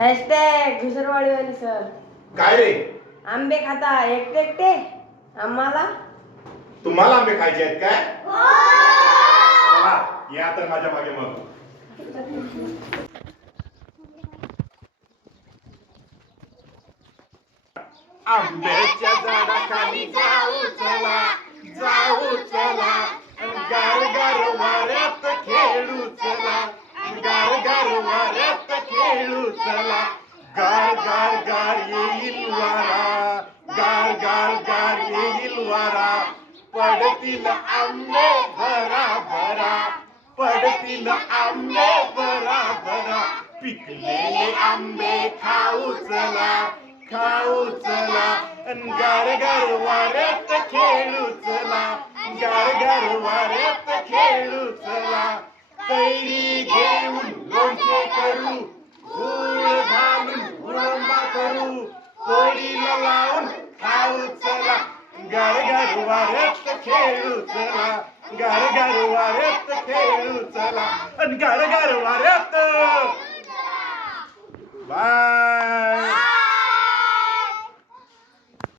Hashtag घुसरवाडीवाली sir. काय रे? आंबे खाता एकटे एकटे आम्हाला. तुम्हाला आंबे खायचे आहेत काय? चला या तर माझ्या मागे मग. आंब्याच्या झाडाखाली जाऊ चला, जाऊ चला, गार गार वाऱ्यात खेळू चला, गार गार वाऱ्यात खेळू चला, गार गार गार येईल वारा, गार गार गार येईल वारा, पडतील आंबे भरा भरा, पडतील आंबे भरा भरा, पिकलेले आंबे खाऊ चला, खाऊ चला, गार गार वाऱ्यात खेळू चला, गार गार वाऱ्यात खेळू चला, कैरी घेऊन लोणचे करू, गूळ घालून गुळंबा करू, पोळीला लावून खाऊ चला, गार गार वाऱ्यात खेळू चला, गार गार वाऱ्यात खेळू चला, गार गार वाऱ्यात. बाय.